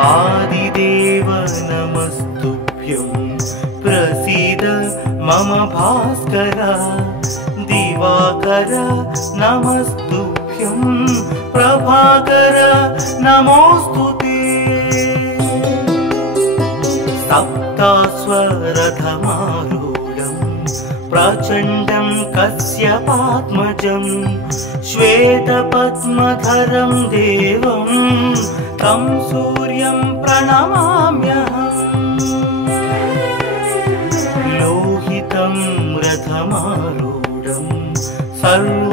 आदिदेव नमस्तुभ्यं प्रसीद मम भास्कर दिवाकर नमस्तुभ्यं प्रभाकर नमोस्तुते सप्तास्वरथमारूढं प्रचण्डं कश्यपात्मजं श्वेतपद्मधरं देवं तं सूर्यं प्रणमाम्यहम् लोहितं रथमारूढं सर्वलोकपितामहं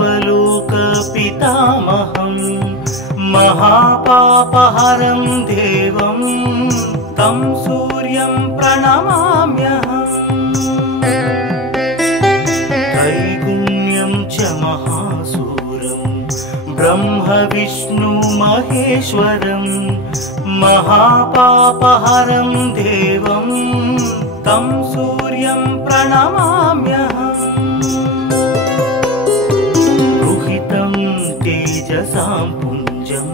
महापापहरं देवं तं सूर्यं प्रणमाम्यहम् त्रैगुण्यं च महासूरं ब्रह्म विष्णु महेश्वरं महापापहरं देवं तं सूर्यं प्रणमाम्यहम् रुहितं तेजसां पुञ्जं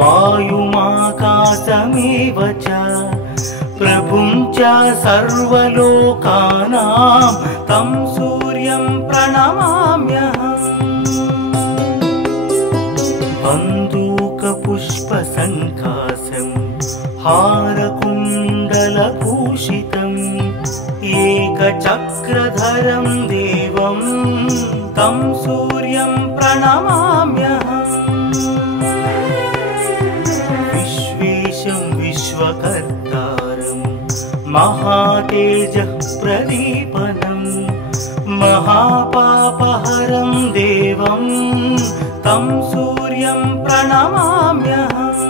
वायुमाकाशमेव च प्रभुं च सर्वलोकानां तं सूर्यं प्रणमाम्यहम् बन्दूकपुष्पसङ्काशं हारकुण्डलभूषितम् एकचक्रधरं देवं तं सूर्यं प्रणमाम्यहम् विश्वेशं विश्वकर्तारं महातेजः प्रदीपनं महापापहरं देवं तं सूर्यं प्रणमाम्यहम्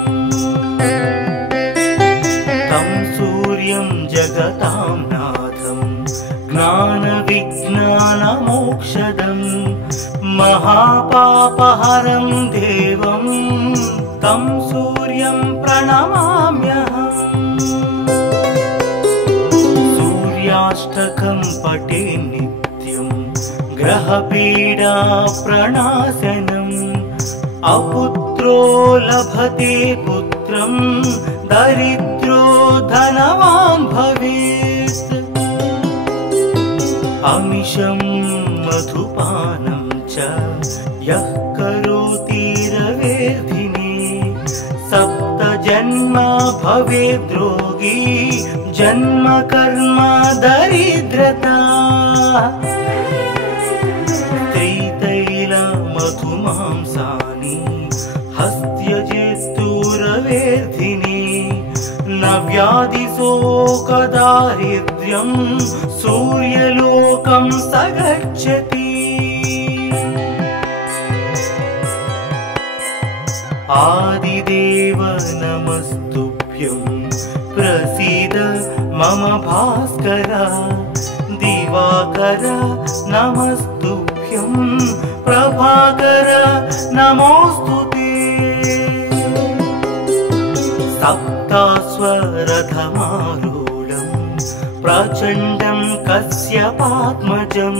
तं सूर्यं जगतां नाथं ज्ञानविज्ञानमोक्षदं महापापहरं देवं तं सूर्यं प्रणमाम्यहम् सूर्याष्टकं पठे नित्यं ग्रहपीडा प्रणाशनम् अपुत्रो लभते पुत्रं दरिद्रो धनवान् भवेत् अमिषं मधुपानं च यः करोति रवेर्धिने सप्तजन्म भवेद्रोगी जन्म कर्म दरिद्रता मधुमांसानि हस्त्यजेस्तुरवेर्धिनि न व्याधिशोकदारिद्र्यं सूर्यलोकं स गच्छति आदिदेव नमस्तुभ्यं प्रसीद मम भास्कर दिवाकर नमस्तुभ्यं प्रभाकर नमोस्तुते सप्तास्वरथमारूढं प्रचण्डं कश्यपात्मजं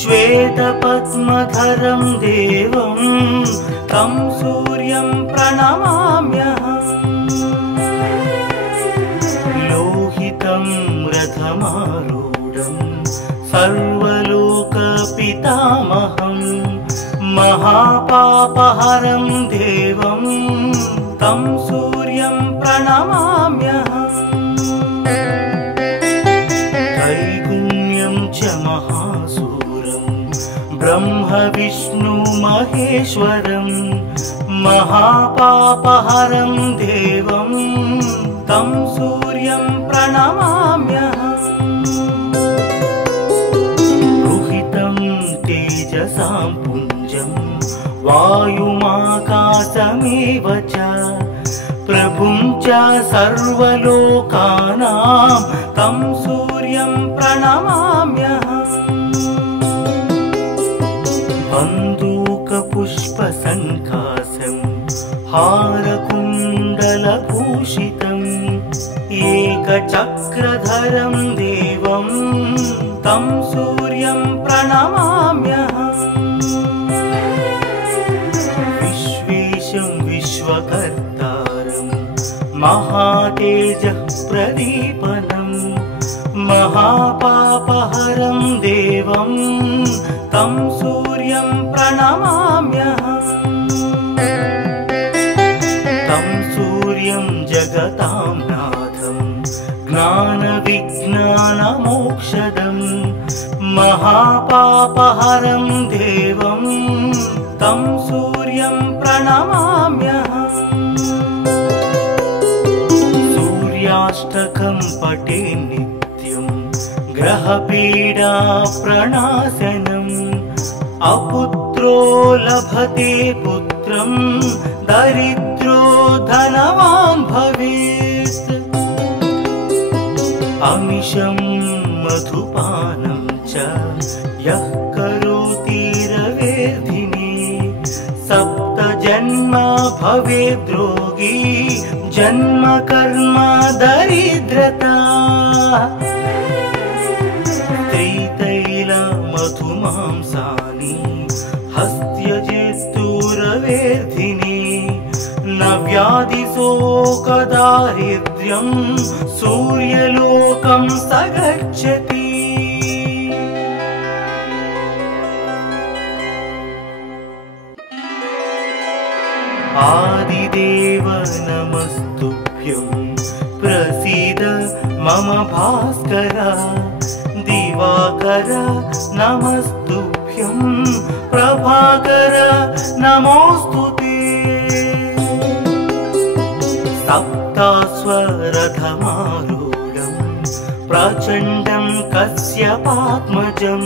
श्वेतपद्मधरं देवं तं सूर्यं प्रणमाम्यहम् लोहितं रथमारूढं सर्वलोकपितामहं महापापहरं देवं तं सूर्यं प्रणमाम्यहम् त्रैगुण्यं च महासूरं ब्रह्म विष्णु महेश्वरं महापापहरं देवं तं सूर्यं प्रणमाम्यहम् रुहितं तेजसां पुञ्जं वायुमाकाशमेव च प्रभुं च सर्वलोकानां तं सूर्यं प्रणमाम्यहम् बन्दूकपुष्पसङ्काशं हारकुण्डलभूषितम् एकचक्रधरं देवं तं सूर्यं प्रणमाम्यहम् विश्वेशं विश्वकर्तारं महातेजः प्रदीपनम् महापापहरं देवं तं सूर्यं प्रणमाम्यहम् तं सूर्यं जगतां नाथं ज्ञानविज्ञानमोक्षदम् महापापहरं देवं तं सूर्यं प्रणमाम्यहम् सूर्याष्टकं पठे नित्यं ग्रहपीडा प्रणाशनम् अपुत्रो लभते पुत्रं दरिद्रो धनवान् भवेत् अमिषं मधुपानं च यः करोति रवेर्धिने सप्त जन्म भवेद्रोगी जन्म कर्म दरिद्रता त्रितैलमधुमांसानि हस्त्यजेस्तुरवेर्धिने न व्याधिशोकदारिद्र्यं सूर्यलोकं स गच्छति आदिदेव नमस्तुभ्यं प्रसीद मम भास्कर दिवाकर नमस्तुभ्यं प्रभाकर नमोस्तुते सप्तास्वरथमारूढं प्रचण्डं कश्यपात्मजं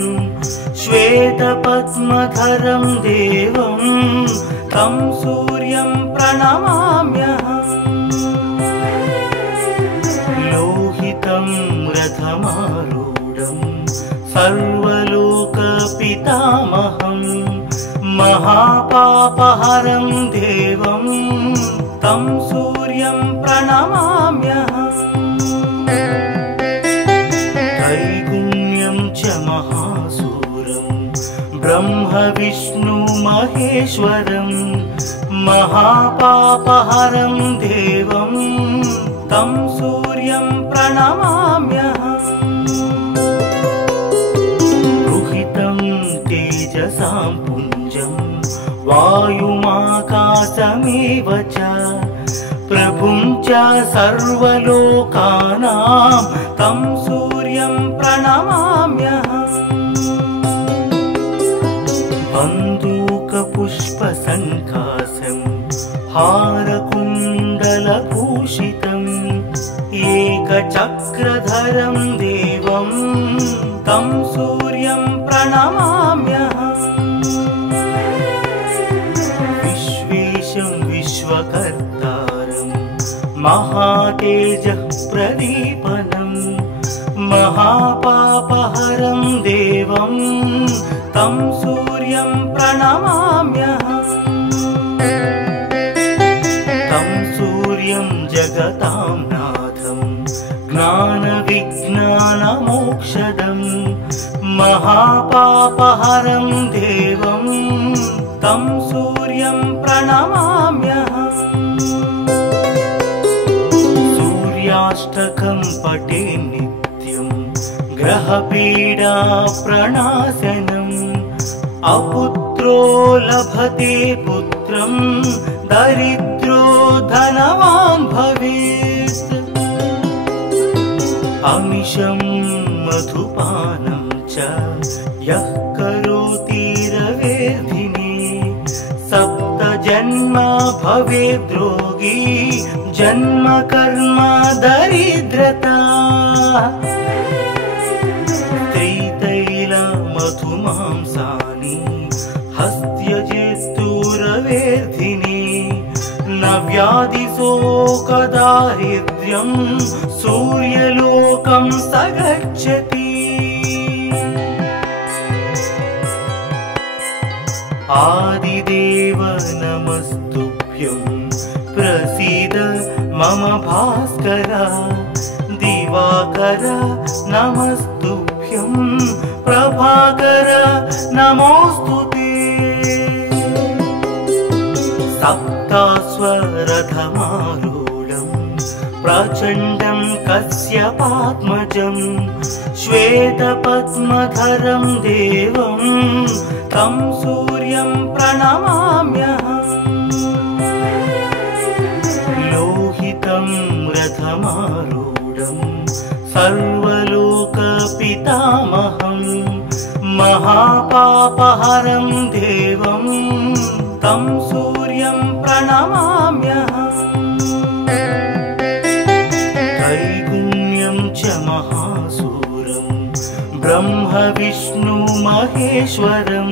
श्वेतपद्मधरं देवं तं सूर्यं प्रणमाम्यहम् लोहितं रथमारूढं सर्वलोकपितामहं महापापहरं देवं तं सूर्यं प्रणमाम्यहम् त्रैगुण्यं च महासूरं ब्रह्म विष्णु महेश्वरं महापापहरं देवं तं सूर्यं प्रणमाम्यहम् रुहितं तेजसां पुञ्जं वायुमाकाशमेव च प्रभुं च सर्वलोकानां तं सूर्यं प्रणमाम्यहम् बन्दूकपुष्पसङ्काशं हारकुण्डलभूषितम् एकचक्रधरं देवं तं सूर्यं प्रणमाम्यहम् विश्वेशं विश्वकर्तारं महातेजः प्रदीपनम् महापापहरं देवं तं सूर्यं प्रणमाम्यहम् तं सूर्यं जगतां नाथं ज्ञानविज्ञानमोक्षदम् महापापहरं देवं तं सूर्यं प्रणमाम्यहम् सूर्याष्टकं पठे नित्यं ग्रहपीडा प्रणाशनम् अपुत्रो लभते पुत्रं दरिद्रो धनवान् भवेत् अमिषं मधुपानं च यः करोति रवेर्धिने सप्त जन्म भवेद्रोगी जन्म कर्म दरिद्रता त्रितैलमधुमांसानि हस्त्यजेस्तुरवेर्धिने न व्याधिशोकदारिद्र्यं सूर्यलोकं स गच्छति आदिदेव नमस्तुभ्यं प्रसीद मम भास्कर दिवाकर नमस्तुभ्यं प्रभाकर नमोस्तुते सप्तास्वरथमारूढं प्रचण्डं कश्यपात्मजं श्वेतपद्मधरं देवं तं सूर्यं प्रणमाम्यहम्। लोहितं रथमारूढं सर्वलोकपितामहं महापापहरं देवं तं सूर्यं प्रणमाम्यहम्। त्रैगुण्यं च महासूरं ब्रह्म विष्णु महेश्वरं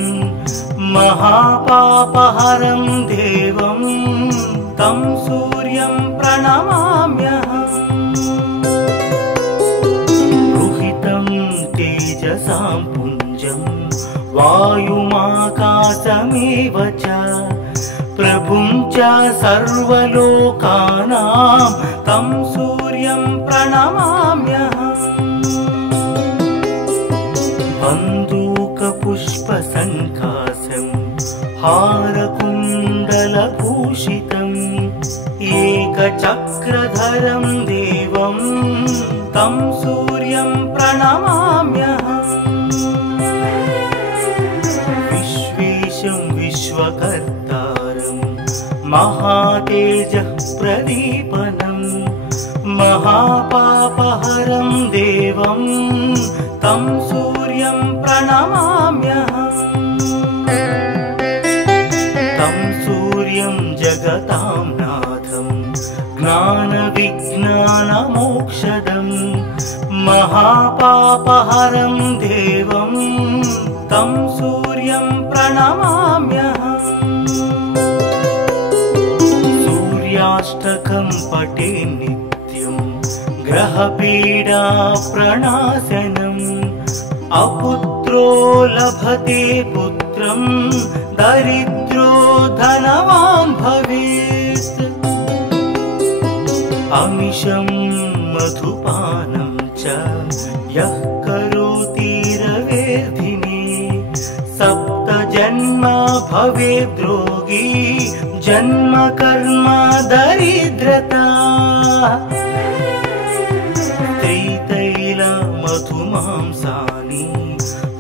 महापापहरं देवं तं सूर्यं प्रणमाम्यहम्। रुहितं तेजसां पुञ्जं वायुमाकाशमेव च प्रभुं च सर्वलोकानां तं सूर्यं प्रणमाम्यहम्। बन्दूकपुष्पसङ्काशं हारकुण्डलभूषितम् एकचक्रधरं देवं तं सूर्यं प्रणमाम्यहम्। विश्वेशं विश्वकर्तारं महातेजः प्रदीपनं महापापहरं देवं तं सूर्यं प्रणमाम्यहम्। तं सूर्यं जगतां नाथं ज्ञानविज्ञानमोक्षदं महापापहरं देवं तं सूर्यं प्रणमाम्यहम्। सूर्याष्टकं पठे नित्यं ग्रहपीडा प्रणाशनम् अपुत्रो लभते पुत्रं दरिद्रो धनवान् भवेत्। अमिषं मधुपानं च यः करोति रवेर्धिने सप्तजन्म भवेद्रोगी जन्म कर्म दरिद्रता। त्रितैलमधुमांसानि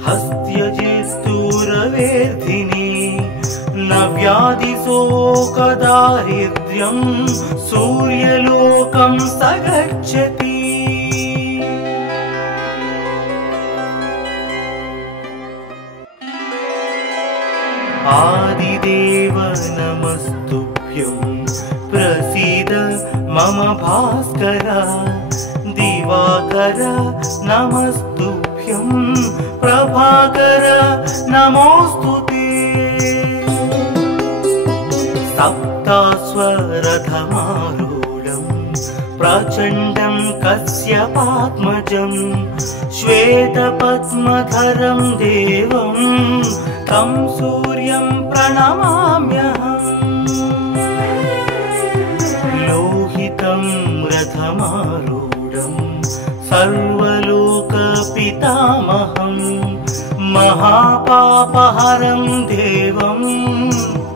हस्त्यजेस्तुरवेर्धिने न व्याधिशोकदारिद्र्यं सूर्यलोकं स गच्छति। आदिदेव नमस्तुभ्यं प्रसीद मम भास्कर। दिवाकर नमस्तुभ्यं प्रभाकर नमोस्तुते। सप्ताश्वरथमारूढं प्रचण्डं कश्यपात्मजं श्वेतपद्मधरं देवं तं सूर्यं प्रणमाम्यहम्। लोहितं रथमारूढं सर्वलोकपितामहं महापापहरं देवं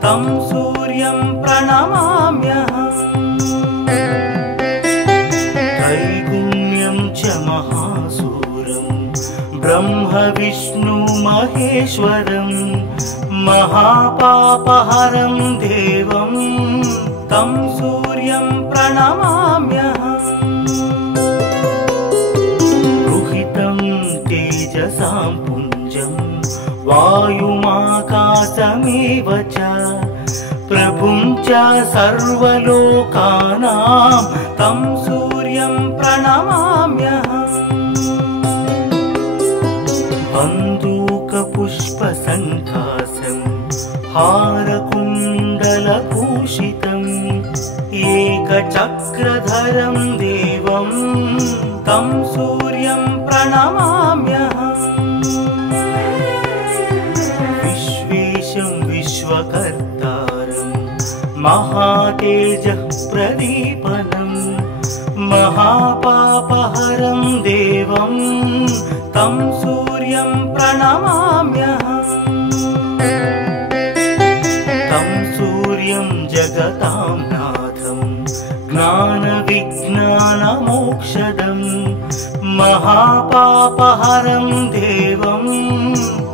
तं सूर्यं प्रणमाम्यहम्। त्रैगुण्यं च महासूरं ब्रह्म विष्णु महेश्वरं महापापहरं देवं तं सूर्यं प्रणमाम्यहम्। रुहितं तेजसां पुञ्जं वायुमाकाशमेव च प्रभुं च सर्वलोकानां तं सूर्यं प्रणमाम्यहम्। बन्दूकपुष्पसङ्काशं हारकुण्डलभूषितम् एकचक्रधरं देवं तं सूर्यं प्रणमाम्यहम्। विश्वेशं विश्वकर्तारं महातेजः प्रदीपनं महापापहरं देवं तं सूर्यं प्रणमाम्यहम्। तं सूर्यं जगतां नाथं ज्ञानविज्ञानमोक्षदं महापापहरं देवं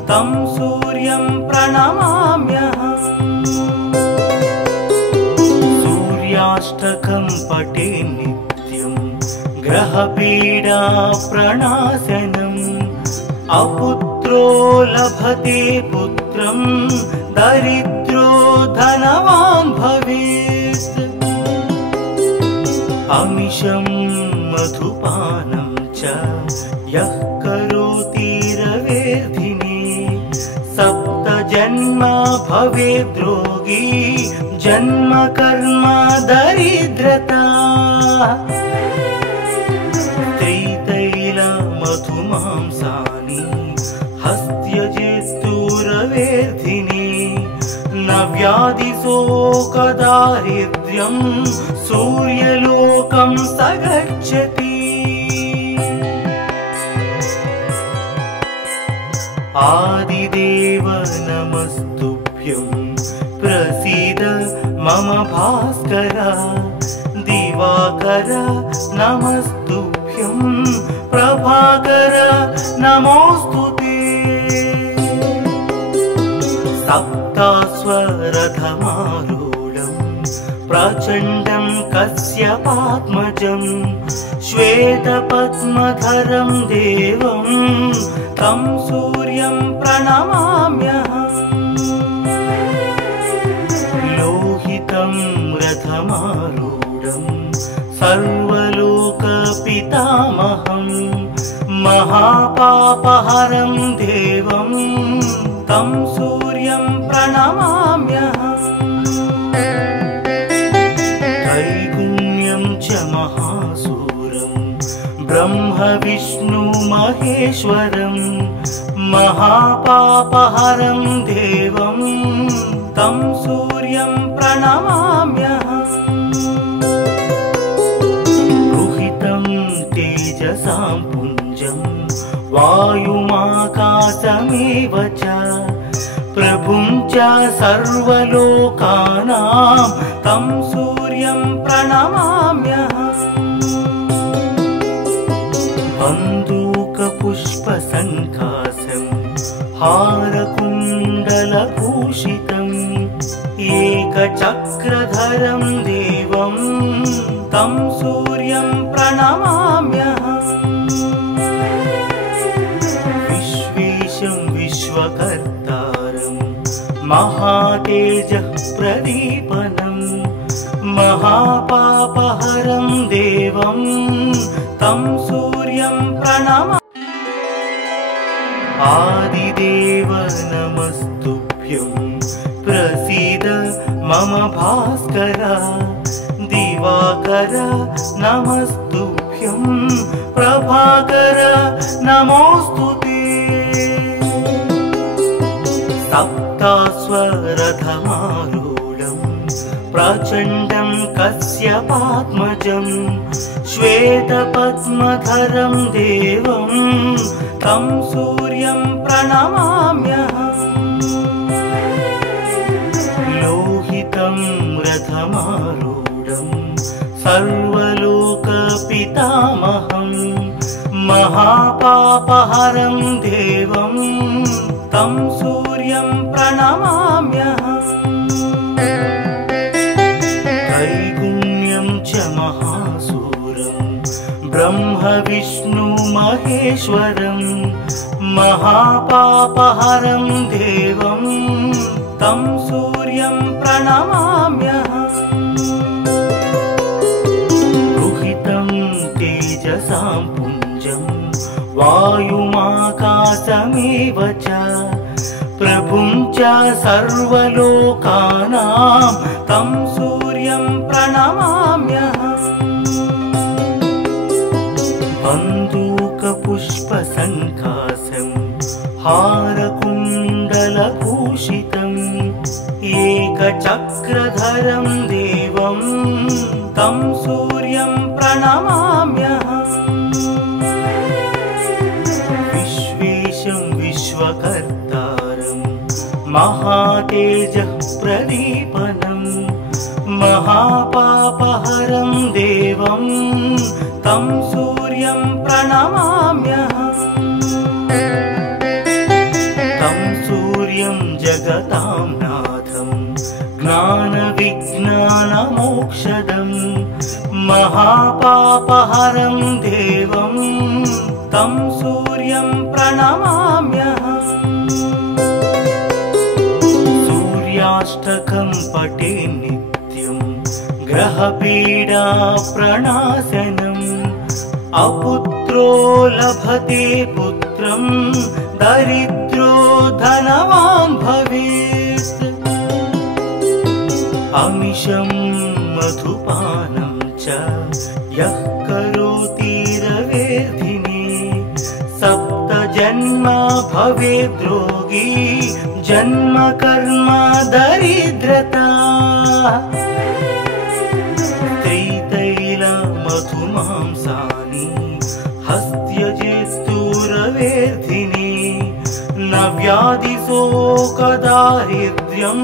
तं सूर्यं प्रणमाम्यहम्। सूर्याष्टकं पठे नित्यं ग्रहपीडा प्रणाशनम्। अपुत्रो लभते पुत्रं दरिद्रो धनवान् भवेत्। अमिषं मधुपानं च यः करोति रवेर्धिने 7 जन्म भवेद्रोगी जन्म कर्म दरिद्रता। त्रितैल मधुमांसानि हस्त्यजेस्तुरवेर्धिने न व्याधिशोकदारिद्र्यं सूर्यलोकं स गच्छति। आदिदेव नमस्तुभ्यं प्रसीद मम भास्कर। दिवाकर नमस्तुभ्यं प्रभाकर नमोस्तुते। सप्ताश्वरथमारूढं प्रचण्डं कश्यपात्मजं श्वेतपद्मधरं देवं तं सूर्यं प्रणमाम्यहम्। लोहितं रथमारूढं सर्वलोकपितामहं महापापहरं देवं तं सूर्यं प्रणमाम्यहम्। त्रैगुण्यं च महासूरं ब्रह्म विष्णु महेश्वरं महापापहरं देवं तं सूर्यं प्रणमाम्यहम्। रुहितं तेजसां पुञ्जं वायुमाकाशमेव च प्रभुं च सर्वलोकानां तं सूर्यं प्रणमाम्यहम्। बन्दूकपुष्पसङ्काशं हारकुण्डलभूषितम् एकचक्रधरं देवं तं सूर्यं प्रणमाम्यहम्। विश्वेशं विश्वकर्तारं महातेजः प्रदीपनं महापापहरं देवं तं सूर्यं प्रणमाम्यहम्। आदिदेव नमस्तुभ्यं प्रसीद मम भास्कर। दिवाकर नमस्तुभ्यं प्रभाकर नमोस्तुते। सप्ताश्वरथमारूढं प्रचण्डं कश्यपात्मजं श्वेतपद्मधरं देवं तं सूर्यं प्रणमाम्यहम्। लोहितं रथमारूढं सर्वलोकपितामहं महापापहरं देवं तं सूर्यं प्रणमाम्यहम्। त्रैगुण्यं च महासूरं ब्रह्म विष्णु महेश्वरं महापापहरं देवं तं सूर्यं प्रणमाम्यहम्। रुहितं तेजसां पुञ्जं वायुमाकाशमेव च प्रभुं च सर्वलोकानां तं सूर्यं प्रणमाम्यहम्। बन्दूकपुष्पसङ्काशं हारकुण्डलभूषितम् एकचक्रधरं देवं तं सूर्यं प्रणमाम्यहम्। विश्वेशं विश्वकर्तारं महातेजः प्रदीपनं महापापहरं देवं तं सूर्यं प्रणमाम्यहम् तं सूर्यं जगतां नाथं ज्ञानविज्ञानमोक्षदम् महापापहरं देवं तं सूर्यं प्रणमाम्यहम् सूर्याष्टकं पठे नित्यं ग्रहपीडा प्रणाशनम् अपुत्रो लभते पुत्रं दरिद्रो धनवान् भवेत् अमिषं मधुपानं च यः करोति रवेर्धिने सप्त जन्म भवेद् रोगी जन्म कर्म दरिद्रता त्रितैल मधुमांसानि हस्त्यजेस्तु रवेर्धिने न व्याधिशोकदारिद्र्यं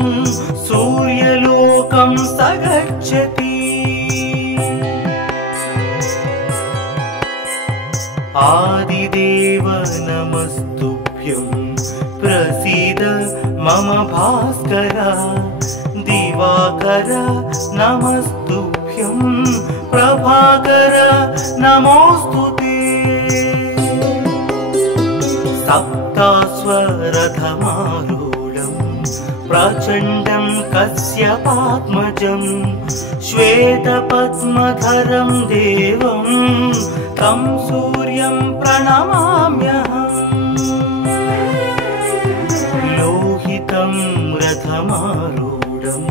सूर्यलोकं स गच्छति आदिदेव नमस्तुभ्यं प्रसीद मम भास्कर दिवाकर नमस्तुभ्यं प्रभाकर नमोस्तुते सप्तास्वरथमारूढं प्रचण्डं कश्यपात्मजं श्वेतपद्मधरं देवं तं सूर्यं प्रणमाम्यहम् लोहितं रथमारूढं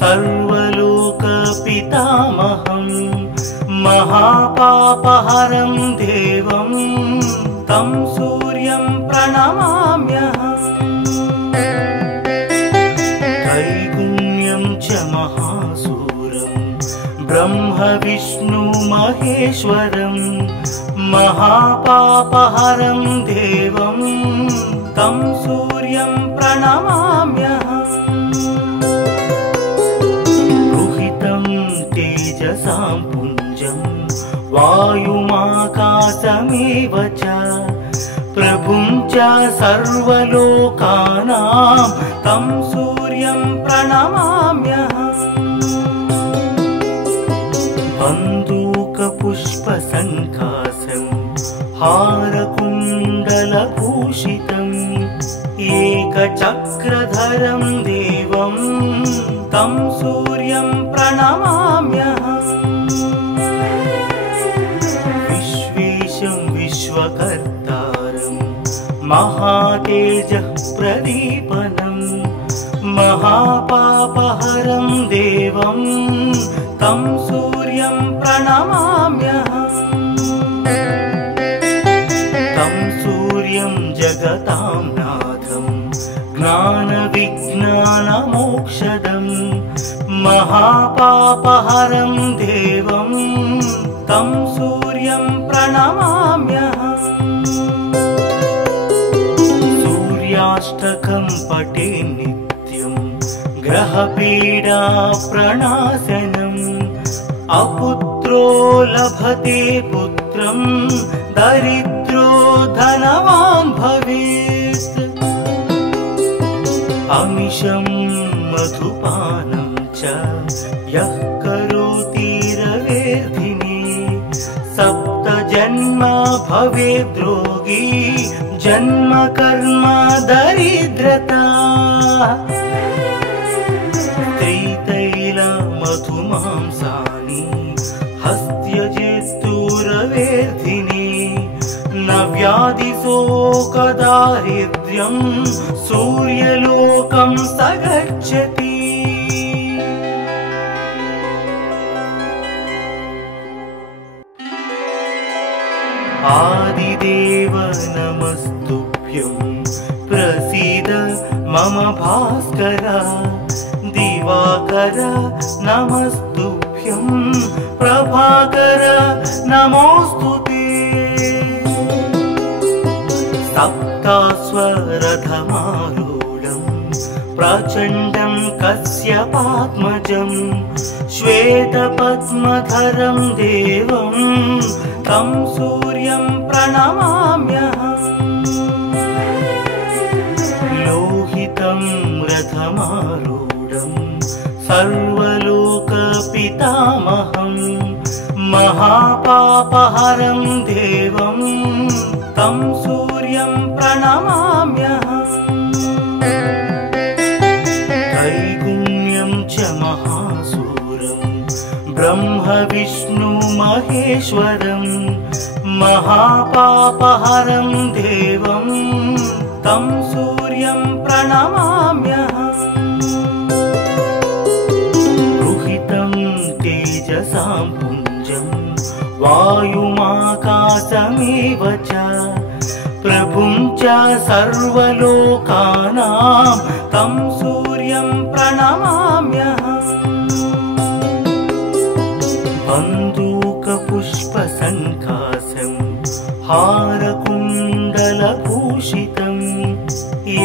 सर्वलोकपितामहं महापापहरं देवं तं सूर्यं प्रणमाम्यहम् त्रैगुण्यं च महासूरं ब्रह्म विष्णु महेश्वरं महापापहरं देवं तं सूर्यं प्रणमाम्यहम् रुहितं तेजसां पुञ्जं वायुमाकाशमेव च प्रभुं च सर्वलोकानां तं सूर्यं प्रणमाम्यहम् बन्दूकपुष्पसङ्कासं हारकुण्डलभूषितम् एकचक्रधरं देवं तं सूर्यं प्रणमाम्यहम् विश्वेशं विश्वकर्तारं महातेजः प्रदीपनं महापापहरं देवं तं सूर्यं प्रणमाम्यहम् तं सूर्यं जगतां नाथं ज्ञानविज्ञानमोक्षदम् महापापहरं देवं तं सूर्यं प्रणमाम्यहम् सूर्याष्टकं पठे नित्यं ग्रहपीडा प्रणाशनम् अपुत्रो लभते पुत्रं दरिद्रो धनवान् भवेत् अमिषं मधुपानं च यः करोति रवेर्धिने सप्त जन्म भवेद् रोगी जन्म कर्म दरिद्रता त्रितैल मधुमांसानि हस्त्यजेस्तु रवेर्धिने न व्याधिशोकदारिद्र्यं सूर्यलोकं स गच्छति आदिदेव नमस्तुभ्यं प्रसीद मम भास्कर दिवाकर नमस्तुभ्यं प्रभाकर नमोस्तुते सप्तास्वरथमारूढं प्रचण्डं कश्यपात्मजं श्वेतपद्मधरं देवं तं सूर्यं प्रणमाम्यहम्। लोहितं रथमारूढं सर्वलोकपितामहं महापापहरं देवं तं सूर्यं प्रणमाम्यहम्। त्रैगुण्यं च महासूरं ब्रह्म विष्णु महेश्वरं महापापहरं देवं तं सूर्यं प्रणमाम्यहम्। रुहितं तेजसां पुञ्जं वायुमाकाशमेव च प्रभुं च सर्वलोकानां तं सूर्यं प्रणमाम्यहम्। बन्दूकपुष्पसङ्काशं हारकुण्डलभूषितम्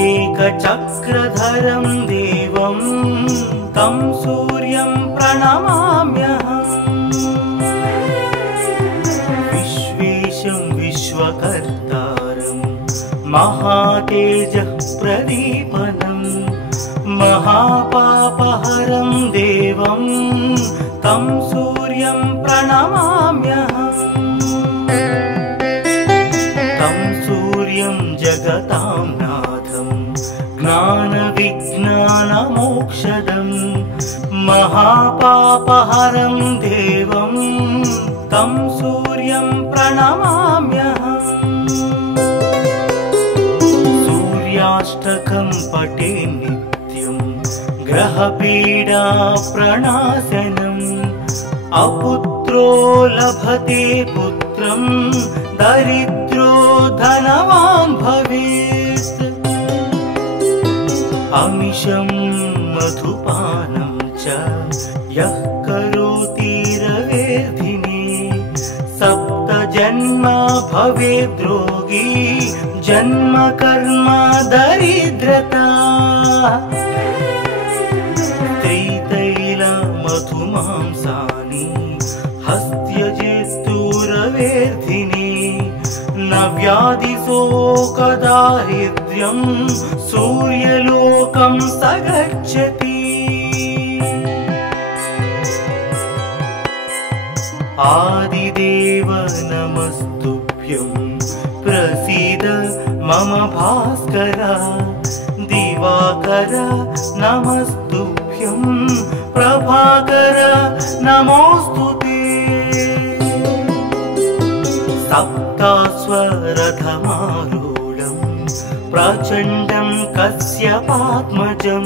एकचक्रधरं देवं तं सूर्यं प्रणमाम्यहम्। विश्वेशं विश्वकर्तारं महातेजः प्रदीपनं महापापहरं देवं तं सूर्यं प्रणमाम्यहम्। तं सूर्यं जगतां नाथं ज्ञानविज्ञानमोक्षदं महापापहरं देवं तं सूर्यं प्रणमाम्यहम्। सूर्याष्टकं पठे नित्यं ग्रहपीडा प्रणाशनम् अपुत्रो लभते पुत्रं दरिद्रो धनवान् भवेत्। अमिषं मधुपानं च यः करोति रवेर्धिने सप्तजन्म भवेद्रोगी जन्म कर्म दरिद्रता। त्रितैलमधुमांसानि हस्त्यजेस्तुरवेर्धिने न व्याधिशोकदारिद्र्यं सूर्यलोकं स गच्छति। आदिदेव नमस्तुभ्यं प्रसीद मम भास्कर। दिवाकर नमस्तुभ्यं प्रभाकर नमोस्तुते। सप्ताश्वरथमारूढं प्रचण्डं कश्यपात्मजं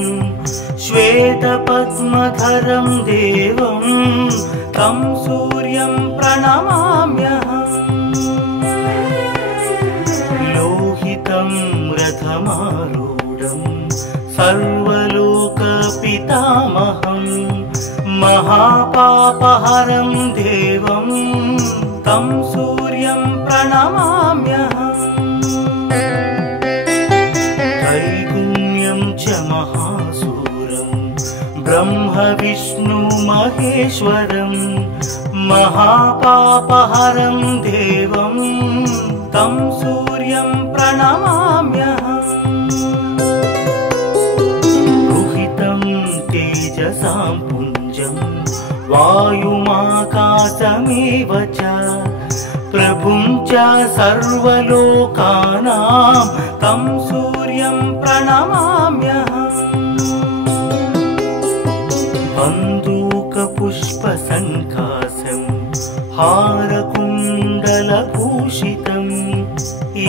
श्वेतपद्मधरं देवं तं सूर्यं प्रणमाम्यहम्। लोहितं रथमारूढं सर्वलोकपितामहं महापापहरं देवं तं सूर्यं प्रणमाम्यहम्। त्रैगुण्यं च महासूरं ब्रह्म विष्णु महेश्वरं महापापहरं देवं तं सूर्यं प्रणमाम्यहम्। रुहितं तेजसां पुञ्जं वायुमाकाशमेव च प्रभुं च सर्वलोकानां तं सूर्यं प्रणमाम्यहम्। बन्दूकपुष्पसङ्काशं हारकुण्डलभूषितम्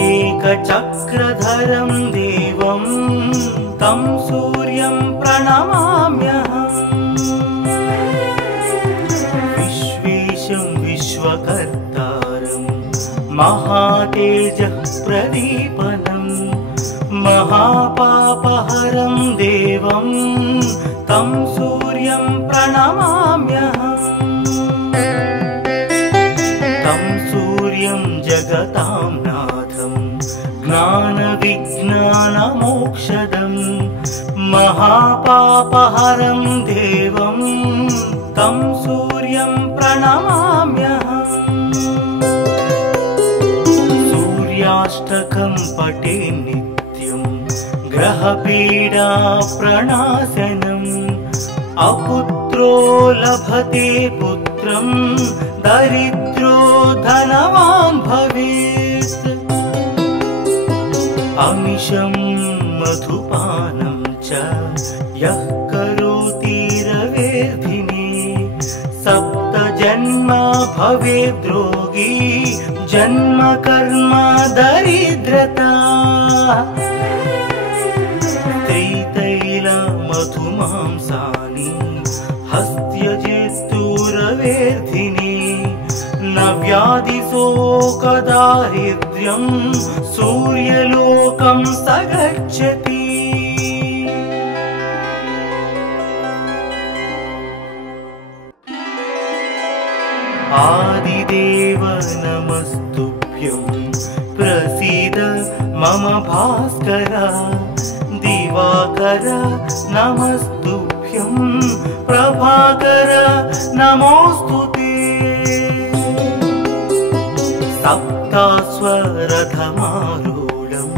एकचक्रधरं देवं तं सूर्यं प्रणमाम्यहम्। विश्वेशं विश्वकर्तारं महातेजः प्रदीपनं महापापहरं देवं तं सूर्यं प्रणमाम्यहम्। तं सूर्यं जगतां नाथं ज्ञानविज्ञानमोक्षदं महापापहरं देवं तं सूर्यं प्रणमाम्यहम् सूर्याष्टकं पठे नित्यं ग्रहपीडा प्रणाशनम् अपुत्रो लभते पुत्रं दरिद्रो धनवान् भवेत् अमिषं मधुपानं च यः करोति रवेर्धिने सप्त जन्म भवेद्रोगी जन्म कर्म दरिद्रता त्रितैल मधुमांसानि हस्त्यजेस्तु रवेर्धिने न व्याधिशोकदारिद्र्यं सूर्यलोकं स गच्छति आदिदेव नमस्तुभ्यं प्रसीद मम भास्कर दिवाकर नमस्तुभ्यं प्रभाकर नमोस्तुते सप्तास्वरथमारूढं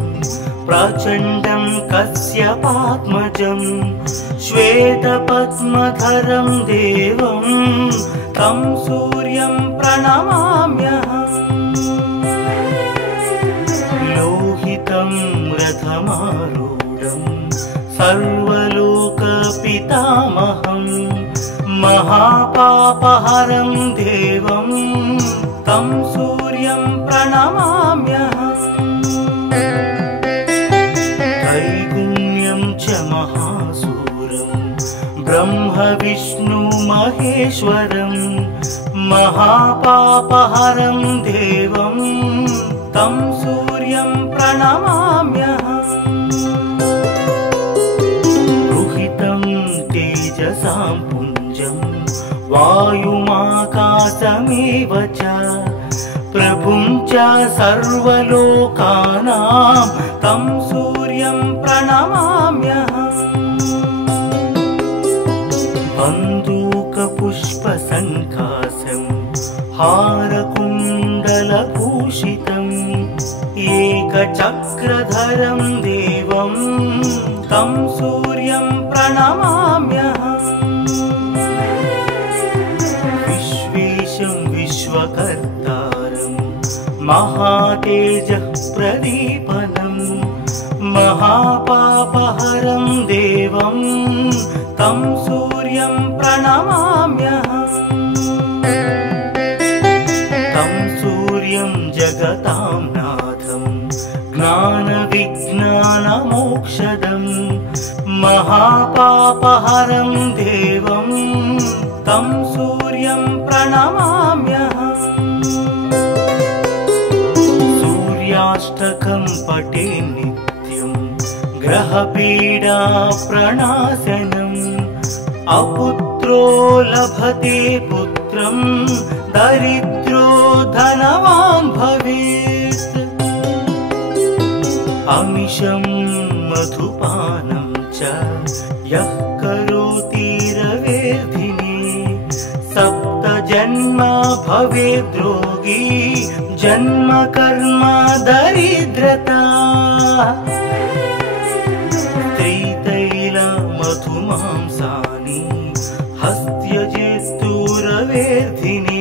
प्रचण्डं कश्यपात्मजं श्वेतपद्मधरं देवं तं सूर्यं प्रणमाम्यहम् लोहितं रथमारूढं सर्वलोकपितामहं महापापहरं देवं तं सूर्यं प्रणमाम्यहम् त्रैगुण्यं च महासूरं ब्रह्म विष्णु महेश्वरं महापापहरं देवं तं सूर्यं प्रणमाम्यहम् रुहितं तेजसां पुञ्जं वायुमाकाशमेव च प्रभुं च सर्वलोकानां तं सूर्यं प्रणमाम्यहम् बन्दूकपुष्पसङ्काशं हारकुण्डलभूषितम् एकचक्रधरं देवं तं सूर्यं प्रणमाम्यहम् विश्वेशं विश्वकर्तारं महातेजः प्रदीपनं महापापहरं देवं तं सूर्यं प्रणमाम्यहम् तं सूर्यं जगतां नाथं ज्ञानविज्ञानमोक्षदं महापापहरं देवं तं सूर्यं प्रणमाम्यहम् सूर्याष्टकं पठे नित्यं ग्रहपीडा प्रणाशनम् अपुत्रो लभते पुत्रं दरिद्रो धनवान् भवेत् अमिषं मधुपानं च यः करोति रवेर्धिने सप्त जन्म भवेद्रोगी जन्म कर्म दरिद्रता त्रितैल मधुमांसानि हस्त्यजेस्तु रवेर्धिने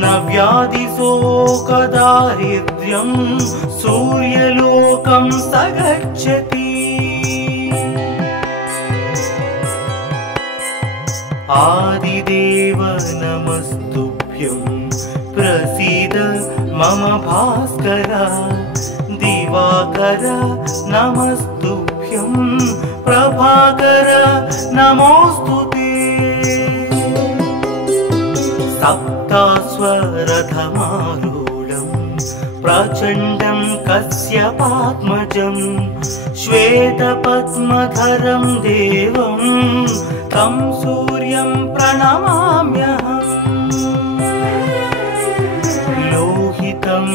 न व्याधिशोकदारिद्र्यं सूर्यलोकं स गच्छति आदिदेव नमस्तुभ्यं प्रसीद मम भास्कर दिवाकर नमस्तुभ्यं प्रभाकर नमोस्तुते सप्तास्वरथमारूढं प्रचण्डं कश्यपात्मजं श्वेतपद्मधरं देवं तं सूर्यं प्रणमाम्यहम् लोहितं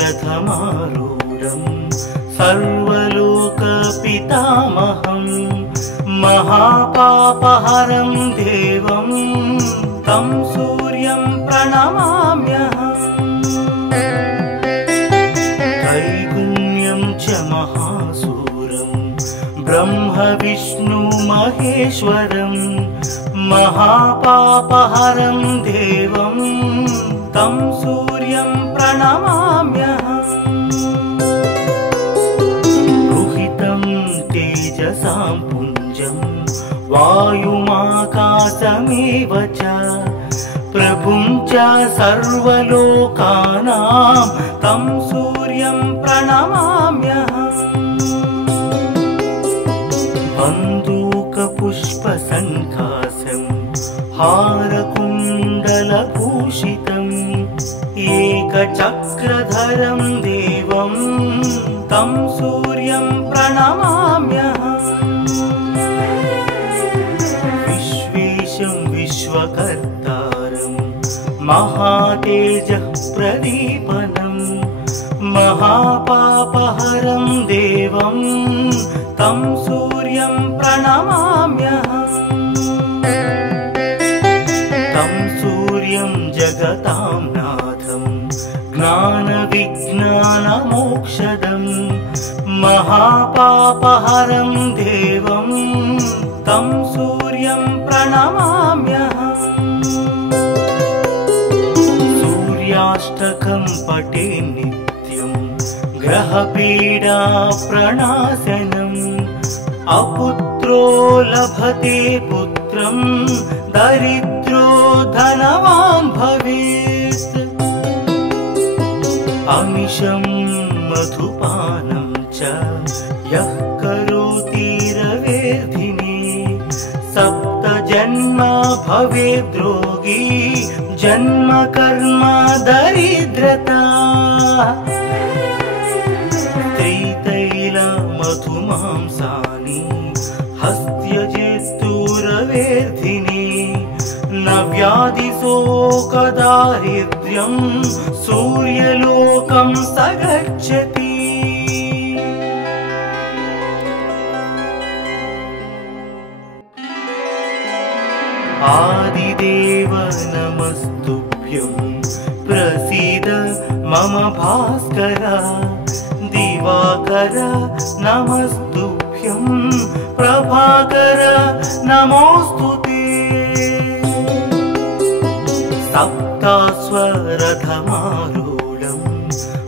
रथमारूढं सर्वलोकपितामहं प्रणमाम्यहम् त्रैगुण्यं च महासूरं ब्रह्म विष्णु महेश्वरं महापापहरं देवं तं सूर्यं प्रणमाम्यहम् रुहितं तेजसां पुञ्जं वायुमाकाशमेव च प्रभुं च सर्वलोकानां तं सूर्यं प्रणमाम्यहम् बन्दूकपुष्पसङ्कासं हारकुण्डलभूषितम् एकचक्रधरं देवं तं सूर्यं प्रणमाम्यहम् विश्वेशं विश्वकर्तारं महातेजः प्रदीपनं महापापहरं देवं तं सूर्यं प्रणमाम्यहम् तं सूर्यं जगतां नाथं ज्ञानविज्ञानमोक्षदं महापापहरं देवं तं सूर्यं प्रणमाम्यहम् सूर्याष्टकं पठे नित्यं ग्रहपीडा प्रणाशनम् अपुत्रो लभते पुत्रं दरिद्रो धनवान् भवेत् अमिषं मधुपानं च यः करोति रवेर्धिने सप्तजन्म भवेद्रोगी जन्म कर्म दरिद्रता त्रितैल मधुमांसानि हस्त्यजित्तुरवेर्धिने न व्याधिशोकदारिद्र्यं सूर्यलोकं स गच्छति आदिदेव नमस्तुभ्यं प्रसीद मम भास्कर दिवाकर नमस्तुभ्यं प्रभाकर नमोस्तुते सप्तास्वरथमारूढं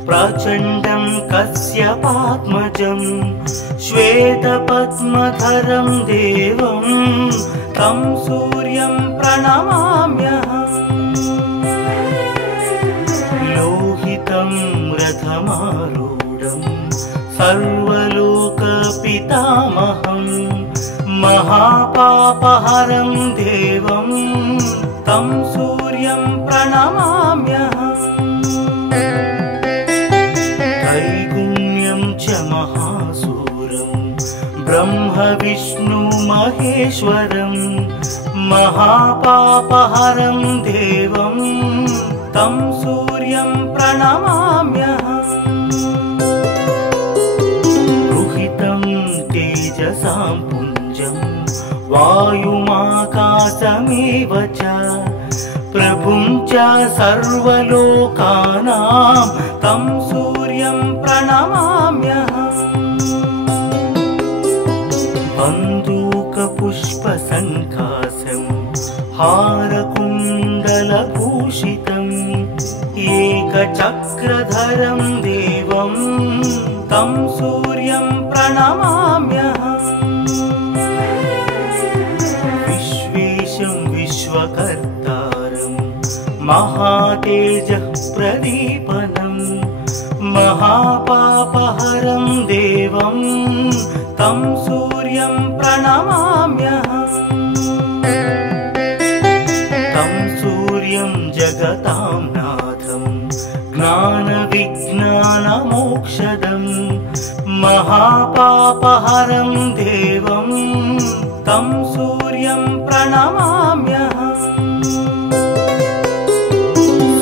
प्रचण्डं कश्यपात्मजं श्वेतपद्मधरं देवं तं सूर्यं प्रणमाम्यहम् लोहितं रथमारूढं सर्वलोकपितामहं महापापहरं देवं तं सूर्यं प्रणमाम्यहम् त्रैगुण्यं च महासूरं ब्रह्म विष्णु महेश्वरं महापापहरं देवं तं सूर्यं प्रणमाम्यहम् रुहितं तेजसां पुञ्जं वायुमाकाशमेव च प्रभुं च सर्वलोकानां तं सूर्यं प्रणमाम्यहम् बन्दूकपुष्पसङ्कासं हारकुण्डलभूषितम् एकचक्रधरं देवं तं सूर्यं प्रणमाम्यहम् विश्वेशं विश्वकर्तारं महातेजः प्रदीपनं महापापहरं देवं तं सूर्यं प्रणमाम्यहम् तं सूर्यं जगतां नाथं ज्ञानविज्ञानमोक्षदं महापापहरं देवं तं सूर्यं प्रणमाम्यहम्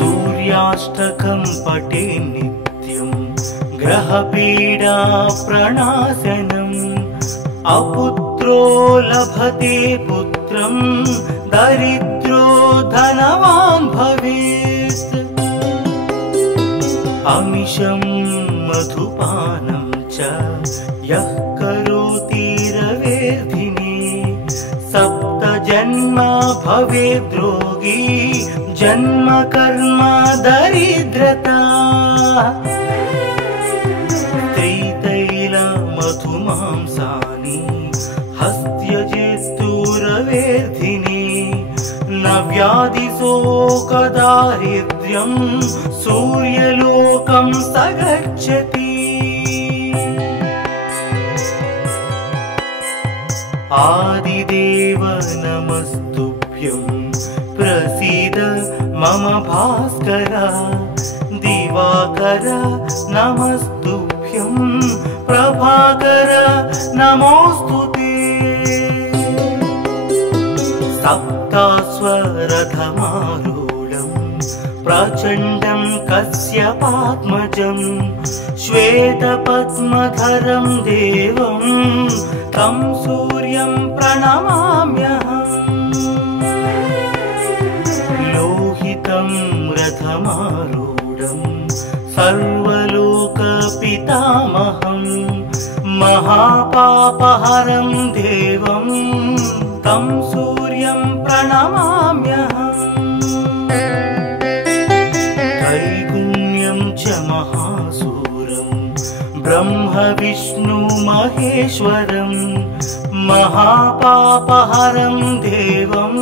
सूर्याष्टकं पठे नित्यं ग्रहपीडा प्रणाशनम् अपुत्रो लभते पुत्रं दरिद्रो धनवान् भवेत् अमिषं मधुपानं च यः करोति रवेर्धिने सप्त जन्म भवेद्रोगी जन्म कर्म दरिद्रता त्रितैल मधुमांसानि हस्त्यजेस्तु रवेर्धिने न व्याधिशोकदारिद्र्यं सूर्यलोकं स गच्छति आदिदेव नमस्तुभ्यं प्रसीद मम भास्कर दिवाकर नमस्तुभ्यं प्रभाकर नमोस्तुते सप्तास्वरथमारूढं प्रचण्डं कश्यपात्मजं श्वेतपद्मधरं देवं तं सूर्यं प्रणमाम्यहम् लोहितं रथमारूढं सर्वलोकपितामहं महापापहरं देवं तं सूर्यं प्रणमाम्यहम् त्रैगुण्यं च महासूरं ब्रह्म विष्णु महेश्वरं महापापहरं देवं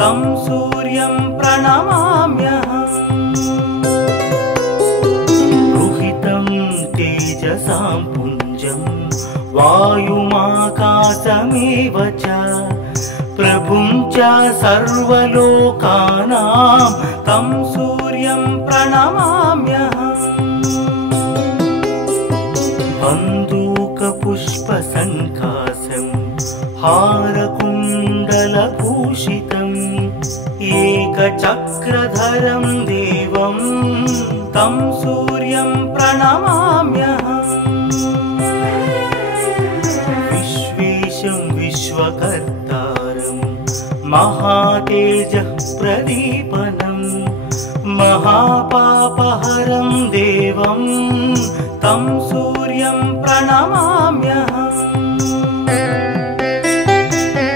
तं सूर्यं प्रणमाम्यहम् रुहितं तेजसां पुञ्जं वायुमाकाशमेव च प्रभुं च सर्वलोकानां तं सूर्यं प्रणमाम्यहम् बन्दूकपुष्पसङ्काशं हारकुण्डलभूषितम् एकचक्रधरं देवं तं सूर्यं प्रणमाम्यहम् विश्वेशं विश्वकर्तारं महातेजः प्रदीपनं महापापहरं देवं तं सूर्यं प्रणमाम्यहम्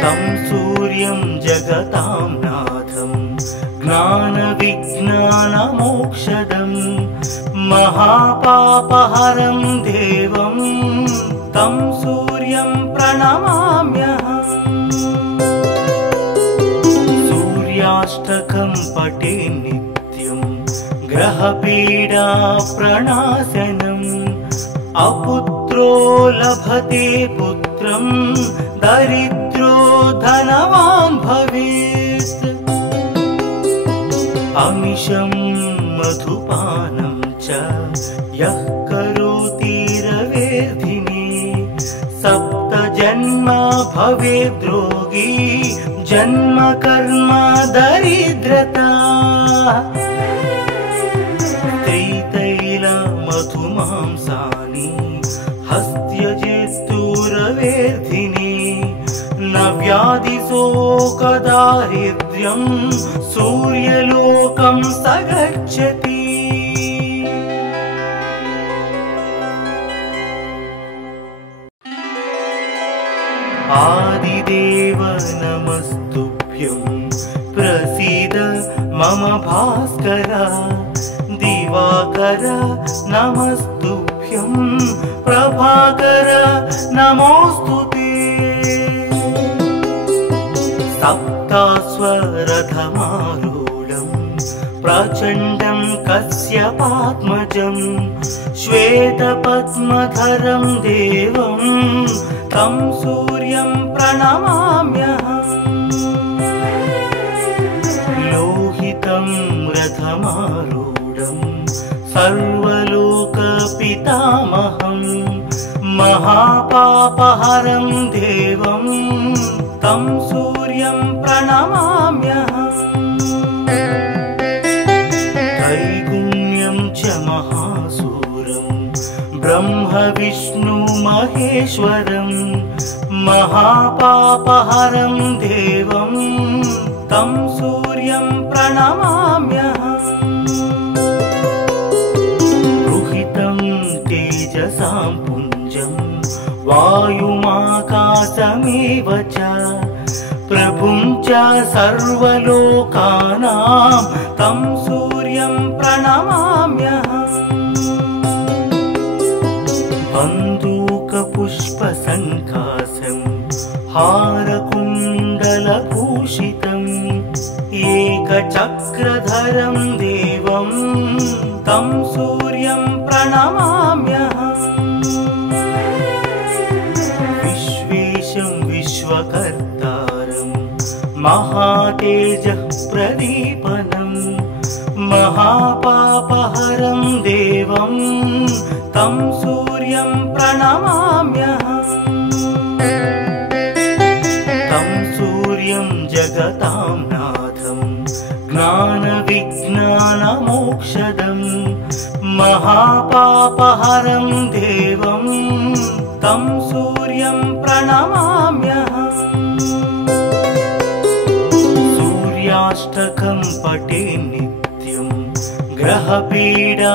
तं सूर्यं जगतां नाथं ज्ञानविज्ञानमोक्षदं महापापहरं देवं तं सूर्यं प्रणमाम्यहम् सूर्याष्टकं पठे नित्यं ग्रहपीडा प्रणाशनम् अपुत्रो लभते पुत्रं दरिद्रो धनवान् भवेत् अमिषं मधुपानं च यः करोति रवेर्धिने सप्त जन्म भवेद्रोगी जन्म कर्म दरिद्रता त्रितैल मधुमांसानि हस्त्यजेस्तु रवेर्धिने न व्याधिशोकदारिद्र्यं सूर्यलोकं स गच्छति आदिदेव नमस्तुभ्यं प्रसीद मम भास्कर दिवाकर नमस्तुभ्यं प्रभाकर नमोस्तुते सप्तास्वरथमारूढं प्रचण्डं कश्यपात्मजं श्वेतपद्मधरं देवं तं सूर्यं प्रणमाम्यहम् लोहितं रथमारूढं सर्वलोकपितामहं महापापहरं देवं तं सूर्यं प्रणमाम्यहम् त्रैगुण्यं च महासूरं ब्रह्म विष्णु महेश्वरं महापापहरं देवं तं सूर्यं प्रणमाम्यहम् पुञ्जं वायुमाकाशमेव च प्रभुं च सर्वलोकानां तं सूर्यं प्रणमाम्यहम् बन्दूकपुष्पसङ्कासं हारकुण्डलभूषितम् एकचक्रधरं देवं तं सूर्यं प्रणमाम्यहम् विश्वेशं विश्वकर्तारं महातेजः प्रदीपनं महापापहरं देवं तं सूर्यं प्रणमाम्यहम् तं सूर्यं जगतां नाथं ज्ञानविज्ञानमोक्षदं महापापहरं देवं तं सूर्यं प्रणमाम्यहम् सूर्याष्टकं पठे नित्यं ग्रहपीडा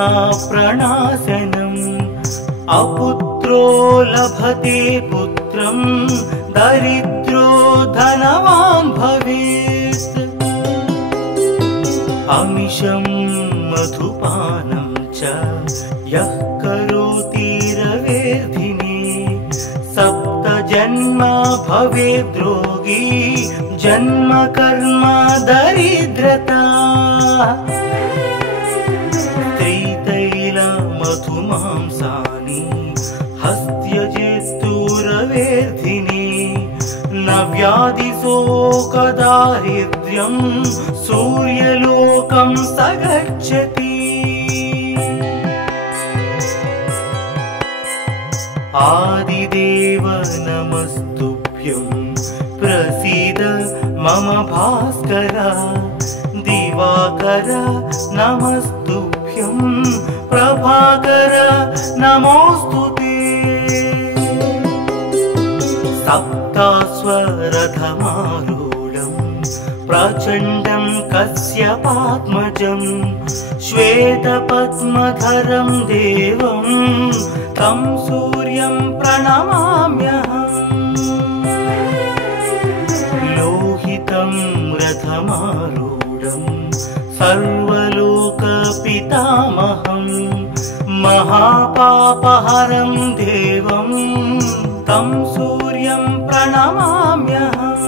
प्रणाशनम् अपुत्रो लभते पुत्रं दरिद्रो धनवान् भवेत् अमिषं मधुपानं च यः करोति रवेर्धिने सप्तजन्म भवेद्रोगी जन्म कर्म दरिद्रता मधुमांसानि हस्त्यजेस्तुरवेर्धिने न व्याधिशोकदारिद्र्यं सूर्यलोकं स गच्छति आदिदेव नमस्तुभ्यं प्रसीद मम भास्कर दिवाकर नमस्तुभ्यं प्रभाकर नमोस्तुते सप्तास्वरथमारूढं प्रचण्डं कश्यपात्मजं श्वेतपद्मधरं देवं तं सूर्यं प्रणमाम्यहम् लोहितं रथमारूढं सर्वलोकपितामहं महापापहरं देवं तं सूर्यं प्रणमाम्यहम्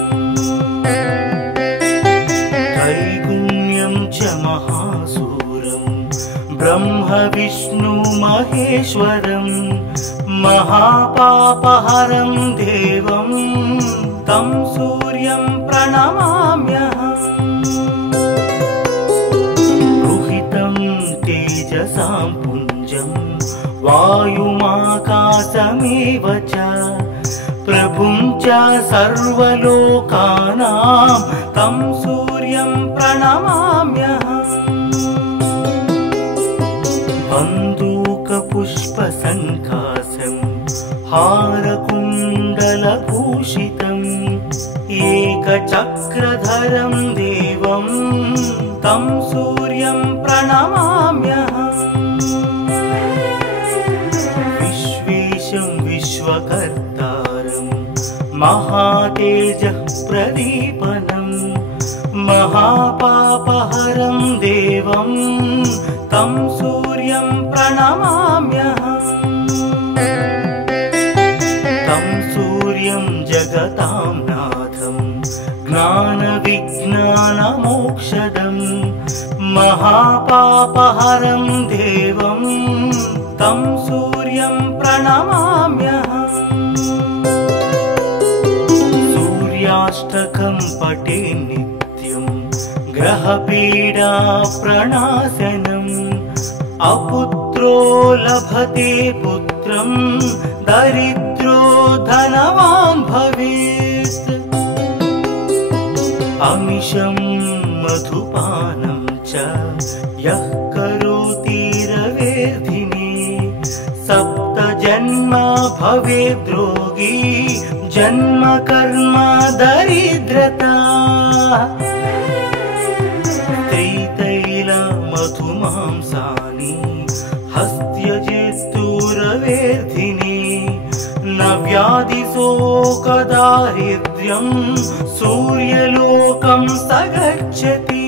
त्रैगुण्यं च महासूरं ब्रह्मविष्णुमहेश्वरं महापापहरं देवं तं सूर्यं प्रणमाम्यहम् तेजसां पुञ्जं वायुमाकाशमेव च प्रभुं च सर्वलोकानां तं सूर्यं प्रणमाम्यहम् बन्दूकपुष्पसङ्कासं हारकुण्डलभूषितम् एकचक्रधरं देवं तं सूर्यं प्रणमाम्यहम् विश्वेशं विश्वकर्तारं महातेजः प्रदीपनं महापापहरं देवं तं सूर्यं प्रणमाम्यहम् तं सूर्यं जगतां नाथं ज्ञानविज्ञानमोक्षदं महापापहरं देवं तं सूर्यं प्रणमाम्यहम् सूर्याष्टकं पठे नित्यं ग्रहपीडा प्रणाशनम् अपुत्रो लभते पुत्रं दरिद्रो धनवान् भवेत् अमिषं मधुपानं च यः करोति रवेर्धिने सप्तजन्म भवेद्रोगी जन्म कर्म दरिद्रता मधुमांसानि हस्त्यजेत्तूरवेर्धिने न व्याधिशोकदारिद्र्यं सूर्यलोकं स गच्छति